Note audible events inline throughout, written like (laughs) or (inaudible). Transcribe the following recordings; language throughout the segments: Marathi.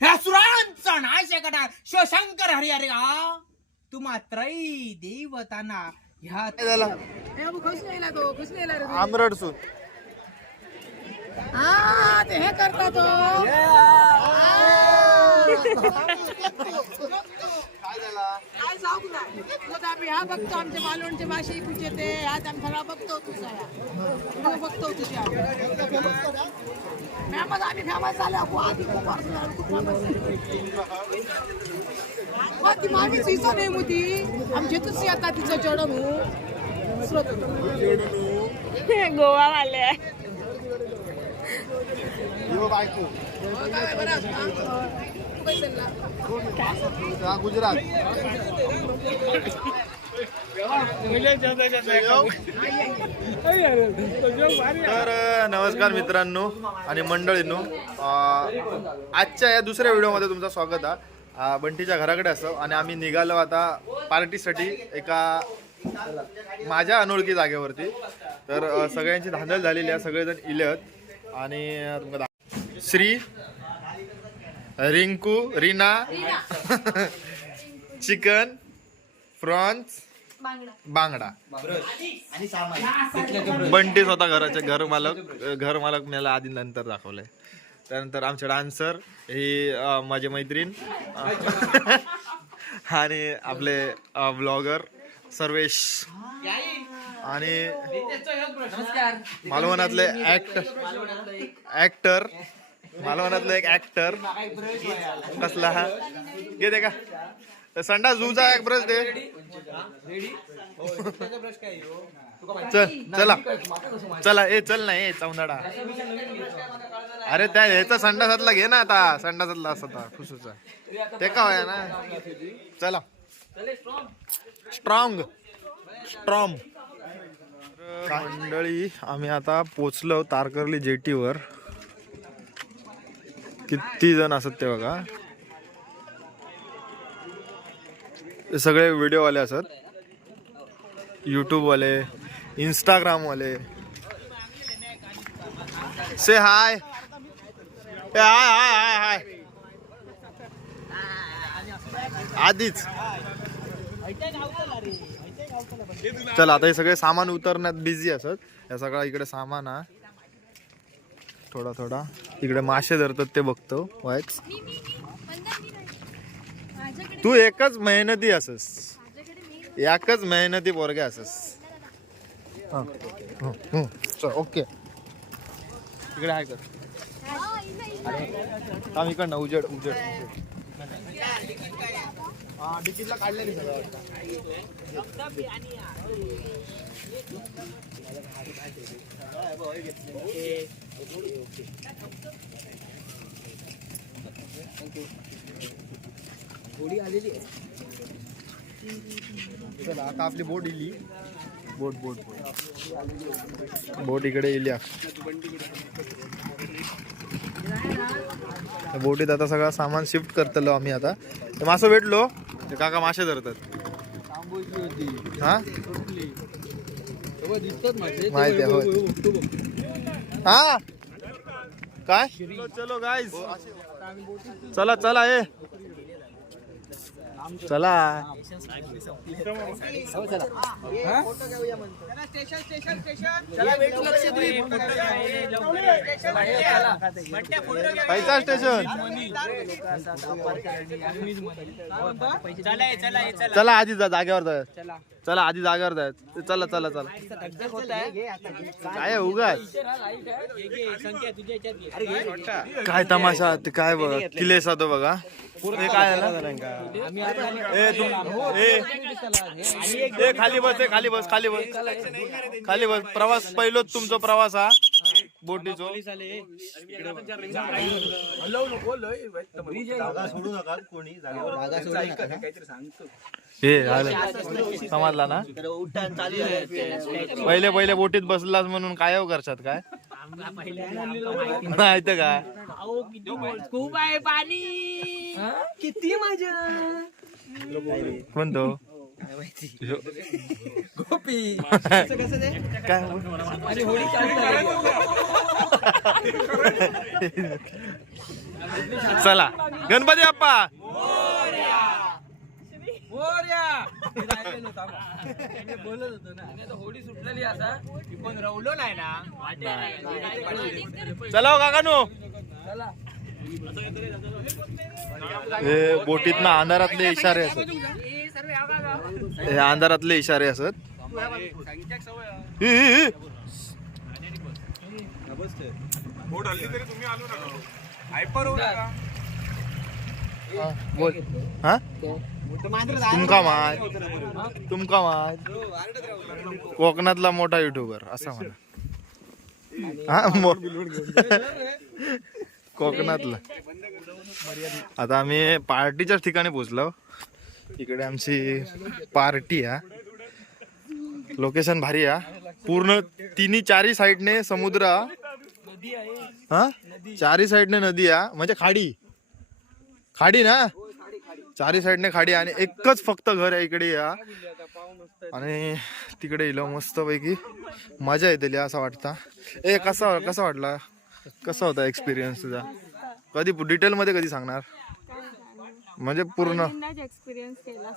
ह्या सुरांचा नाश करणार शिवशंकर हरी हरी हा. तू मात्र देवताना ह्या झाला. खुश नाही ना तो खुश नाही रे आमरडसून हा ते हे करता तो. काय नाही आम्ही हा बघतो आमच्या मालवणचे भाषे कुठे ते आज आम्ही सगळा बघतो तुझा. बघतो तुझ्या. फेमस आम्ही फेमस झाले. आधी खूप वर्ष झाली, ती मामी सीसा नाही मोती आमचे तुझी आता तिचं जडण. गोवा वाले. यो बायको. हा, गुजरात. तर नमस्कार मित्रांनो आणि मंडळींनो आजच्या या दुसऱ्या व्हिडिओमध्ये तुमचं स्वागत आहे. बंटीच्या घराकडे असं आणि आम्ही निघालो आता पार्टीसाठी एका माझ्या अनोळखी जागेवरती. तर सगळ्यांची धांदल झालेली आहे सगळेजण इलेत. आणि तुमका श्री रिंकू रीना चिकन प्रॉन्स बांगडा. बंटी स्वतः घराचे घर मालक घर मालक मला आधी नंतर दाखवलंय. त्यानंतर आमचे डान्सर ही माझी मैत्रीण आणि आपले ब्लॉगर सर्वेश. आणि मालवणातले ऍक्टर ऍक्टर मालवणातला एक ऍक्टर कसला हा? घे दे का संडा झूचा एक ब्रश दे. चल चला. चला ए चल ना ए चौंदाडा अरे त्या ह्याचा संडासातला घे ना आता. संडासातला असता फुसूचा ते का होया ना? चला. स्ट्रॉंग स्ट्रॉंग मंडळी आम्ही आता पोचलो तारकर्ली जेटीवर. किती जण असत ते बघा. सगळे व्हिडिओवाले असत यूट्यूबवाले इंस्टाग्रामवाले से हाय ए हाय हाय हाय हाय आधीच. चला आता हे सगळे सामान उतरण्यात बिझी असत. या सगळा इकडे सामान हा. थोडा थोडा. इकडे मासे धरतात ते बघतो वायक्स तू एकच मेहनती असस. एकच मेहनती पोरगे असस. हा. हं, हं. चल, ओके. इकडे आहे कर. इकडनं उजेड उजेड. हा काढले नाही सगळं चला आता आपली बोट इली. बोट बोट बोट. बोट इकडे इली त्या बोटीत आता सगळं सामान शिफ्ट करतलो आम्ही आता. ते मासं भेटलो. ते काका मासे धरतात. हा? माहिती आहे. हा. काय? चलो गाईज चला चला ए. चला. पैसा स्टेशन. चला आधी जा जागेवर जाय चला. आधी जागेवर जाय चला चला चला. काय उगाच? काय तमाशा ते काय बघा. किल्ले साधो बघा. पूर्ण काय झालं ए तुम ए ए, खाली बस ए खाली बस खाली बस. खाली बस. प्रवास पहिलोच तुमचा प्रवास हा. बोटीचो. हे झालं समजला ना? पहिले पहिले बोटीत बसलास म्हणून काय हो करशात काय? नाही तर काय खूप आहे पाणी. किती मजा कोणतो? गोपी. काय? आणि होळी चालू झाली चला गणपती बाप्पा पण रवलो नाही ना? चला हो काकानू. हे बोटीतनं अंधारातले इशारे असत. हे अंधारातले इशारे असत. हि, हि, हि. हा, बोल. हा? तुमका माय तुमका माय कोकणातला मोठा युट्यूबर असा म्हणा. हा कोकणातला. आता आम्ही पार्टीच्याच ठिकाणी पोचलो. इकडे आमची पार्टी हा. लोकेशन भारी हा. पूर्ण तिन्ही चारी साईडने समुद्र हा. हा? चारी साईडने नदी हा. म्हणजे खाडी. खाडी ना? चारी साईडने खाडी आणि एकच फक्त घर आहे इकडे या. आणि तिकडे इलो मस्त पैकी मजा येते असं वाटतं. ए कसा कसा वाटला? कसा होता एक्सपिरियन्स तुझा? कधी डिटेल मध्ये कधी सांगणार? म्हणजे पूर्ण एक्सपिरियन्स केला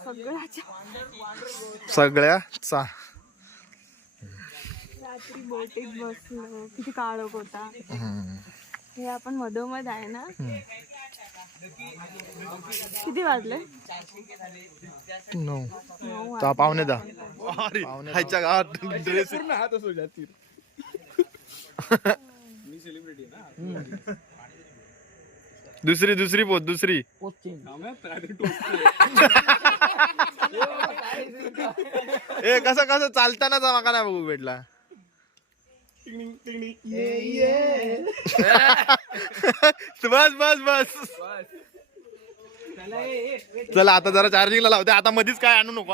सगळ्याचा किती काळोख होता. हे आपण मधोमध आहे ना? किती वाजले? नऊ. दहा. पावणे दहा. ह्याच्या गावात ड्रेस दुसरी दुसरी पोत दुसरी. (laughs) ए कसं कसं? चालतानाचा माका नाही बघू भेटला. (laughs) बस बस बस. चला आता जरा चार्जिंगला लावते. आता मधीच काय आणू नको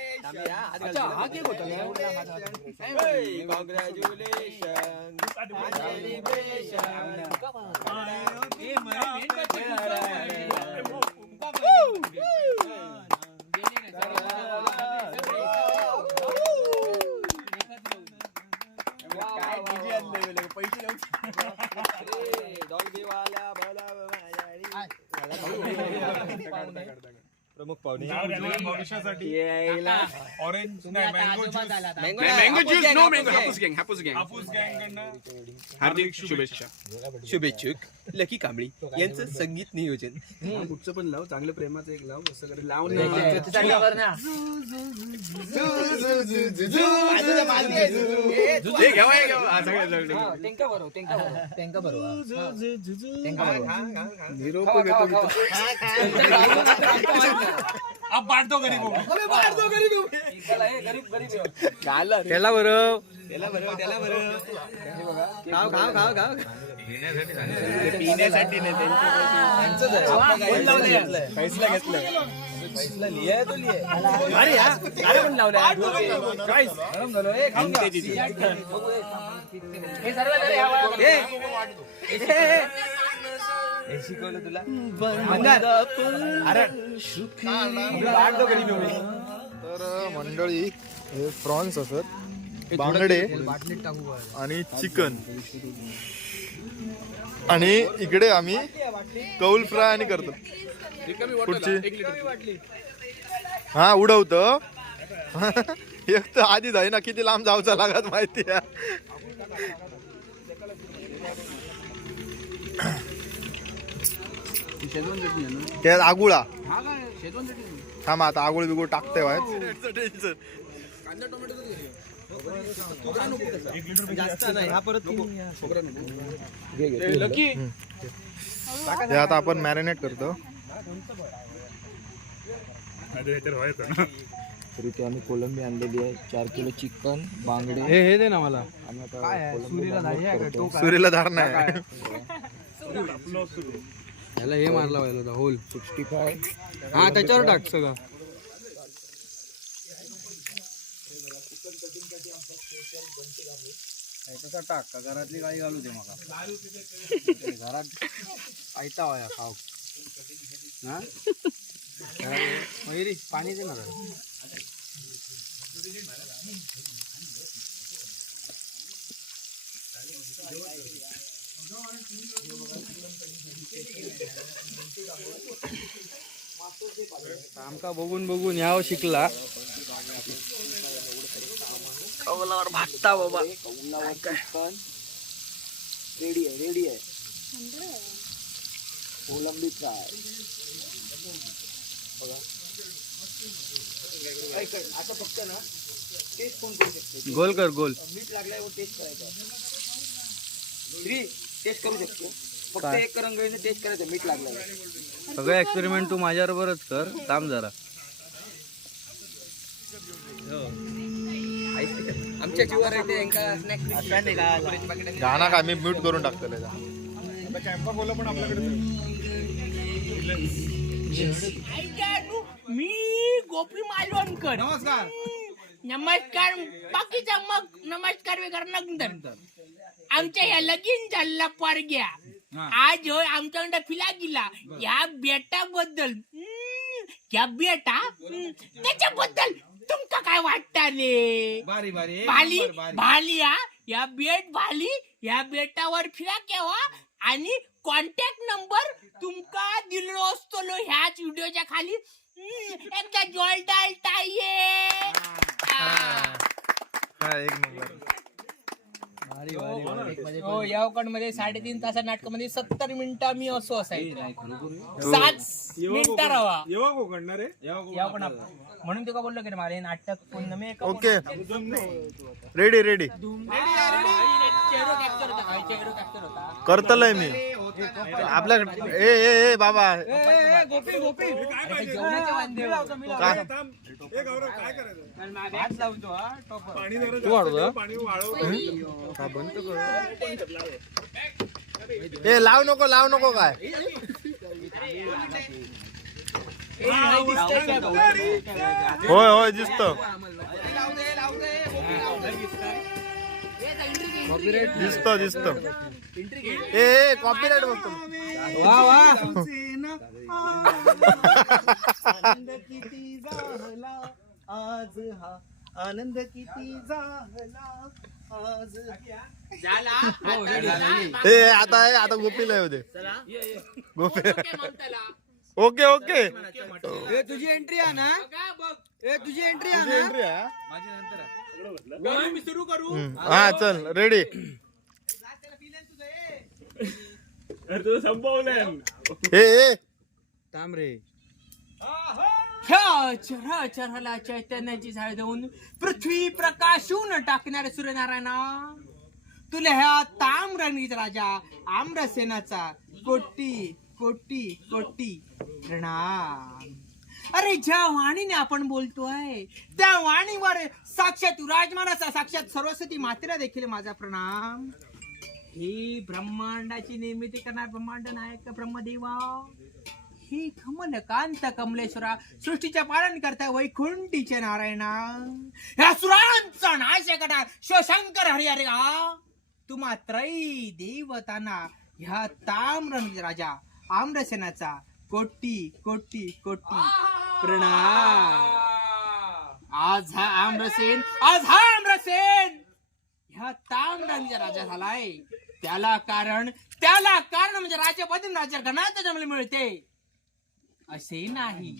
अच्छा आगे को कांग्रेचुलेशन सेलिब्रेशन ये मेरी मेन बच्चे मँगो ज्यूस नो मँगो हापूस गँग हापूस गँग हापूस गँग हार्दिक शुभेच्छा. शुभेच्छुक. लकी कांबळी यांचं संगीत नियोजन. कुठचं पण लाव चांगलं प्रेमाचं एक लाव कसं करे लावून घ्यावा हे घ्यावा. हा, सगळं, सगळं. त्याला बरं त्याला बरं त्याला बरं. खाव खाव खाव खाव. पिण्यासाठी नाही. त्यांचं पैसला घेतलंय. अरे पण लावल्या. खाऊन. हे शिकवलं तुला? कधी. तर मंडळी हे प्रॉन्स असत. बांगडे आणि चिकन. आणि इकडे आम्ही कौल फ्राय आणि करतो. पुढची. हा उडवत. एक तर आधीच आहे ना किती लांब जाऊचा लागत माहिती आहे. त्यात आगुळा. थांबा आता आगुळ बिगुळ टाकते वाय हे आता आपण मॅरिनेट करतो. तरी ते आम्ही कोलंबी आणलेली आहे चार किलो चिकन बांगडे. हे हे दे ना मला. आम्ही आता कोलंबी बांगडे करतो. सुरीला धार नाही याला हे मारला पाहिजे होता होल. Sixty five. हा त्याच्यावर टाक सगळं. तसा टाक का घरातली गाई घालू दे मला घरात आयता वया खाऊ. मयुरी पाणी दे ना आमका बघून बघून याव शिकला। कौलावर भागता बाबा। रेडी आहे रेडी आहे. कोलंबी फ्राय. आता फक्त ना टेस्ट कोण करू शकते. गोल कर गोल. मीठ लागल्यावर टेस्ट करायचं श्री टेस्ट करू शकतो. फक्त काय? एक रंगीने टेस्ट करायचं मीठ लागल्यावर सगळे एक्सपेरिमेंट तू माझ्याबरोबरच कर थांब जरा. आमच्या जीवावर येते गाणं काय मी म्यूट करून टाकतोय मी गोपी मालवणकर नमस्कार. नमस्कार बाकीचा मग नमस्कार वगैरे नंतर. आमच्या या लगीन झालेला पोरग्या. आज होय आमच्याकडे फिला गेला. या बेटाबद्दल या बेटा त्याच्याबद्दल तुमका काय वाटतं रे बारी. बारी भाली भाली हा? या बेट भाली या बेटावर फिरा केव्हा? आणि कॉन्टॅक्ट नंबर तुमका दिलो असतो लो ह्याच व्हिडिओच्या खाली. एकदा जोलडाल टाये एक नंबर. हो यावकडमध्ये साडेतीन तास नाटकामध्ये सत्तर मिनिटं मी असो असायचं. सात मिनिटं रवा येवा कोकण रे? यावकड म्हणून तुका बोललो की रे मला हे नाटक कोण नमे ओके. Ready ready. करतलय मी. आपल्याकडे ए ए ए बाबा. काय ए लाव नको लाव नको काय? होय होय दिसत. दिसत दिसत. ए ए कॉपीराईट बघतो वा वा. आनंद किती झाला आज हा. आनंद किती झाला आज. ए आता आहे आता गोपीला येऊ दे. गोपी. ओके ओके ए तुझी एंट्री आहे ना ए तुझी एंट्री आहे ना मी सुरू करू? हा चल रेडी तुझं संपवलंय. ए ए. थांब रे. ह्या चरा चराला चैतन्याची झाड देऊन पृथ्वी प्रकाशून टाकणारे सूर्यनारायणा. तुला ह्या ताम्रणीत राजा आम्रसेनाचा कोटी कोटी कोटी प्रणाम. अरे ज्या वाणीने आपण बोलतोय त्या वाणीवर साक्षात विराजमानाचा साक्षात सरस्वती मातेला देखील माझा प्रणाम. ही ब्रह्मांडाची निर्मिती करणार ब्रह्मांड नायक ब्रह्मदेवा. हे कमलकांत कमलेश्वरा सृष्टीच्या पालन करता वैकुंठीचे नारायणा. ह्या सुरांचा नाश करणार शिवशंकर हरिहरे आ. तुम्हा त्रयी देवताना ह्या ताम्र राजा आम्रसेनाचा कोटी कोटी कोटी. प्रणाम. आज हा आम्रसेन आज हा आम्रसेन ह्या ताम्रांचा राजा झालाय. त्याला कारण त्याला कारण म्हणजे राजपदी राजा गणात जमले मिळते. असे नाही.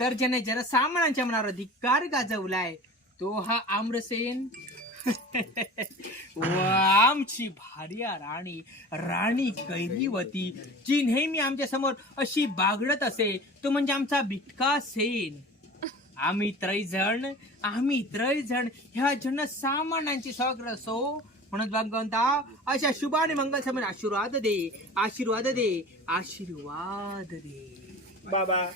तर ज्याने जनसामान्यांच्या मनावर धिक्कार गाजवलाय तो हा आम्रसेन व आमची भार्या राणी राणी कैरीवती जी नेहमी आमच्यासमोर अशी बागडत असे तो म्हणजे आमचा बिटका सेन. आम्ही त्रैजण आम्ही त्रैजण ह्या जनसामान्यांची सग्र असो म्हणून भगवंता अशा शुभ आणि मंगल समय आशीर्वाद दे आशीर्वाद दे आशीर्वाद दे. बाबा.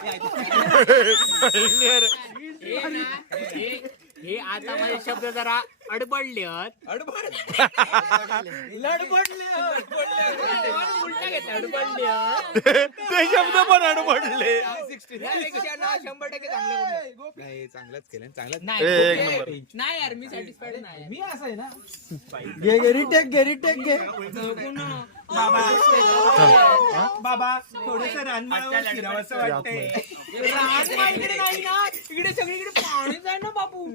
(laughs) हे आता माझे शब्द जरा अडबडले अडबडले ते शब्द पण अडबडले. शंभर टक्के चांगले बोलले. नाही चांगलंच केलं चांगलंच. नाही ए, एक नाही, नंबर. नाही यार मी सॅटिस्फाईड नाही. मी असं आहे ना. बाबा थोडस रानमाळावर वाटतंय. रान इकडे नाही ना इकडे सगळीकडे पाणीच आहे ना बाबू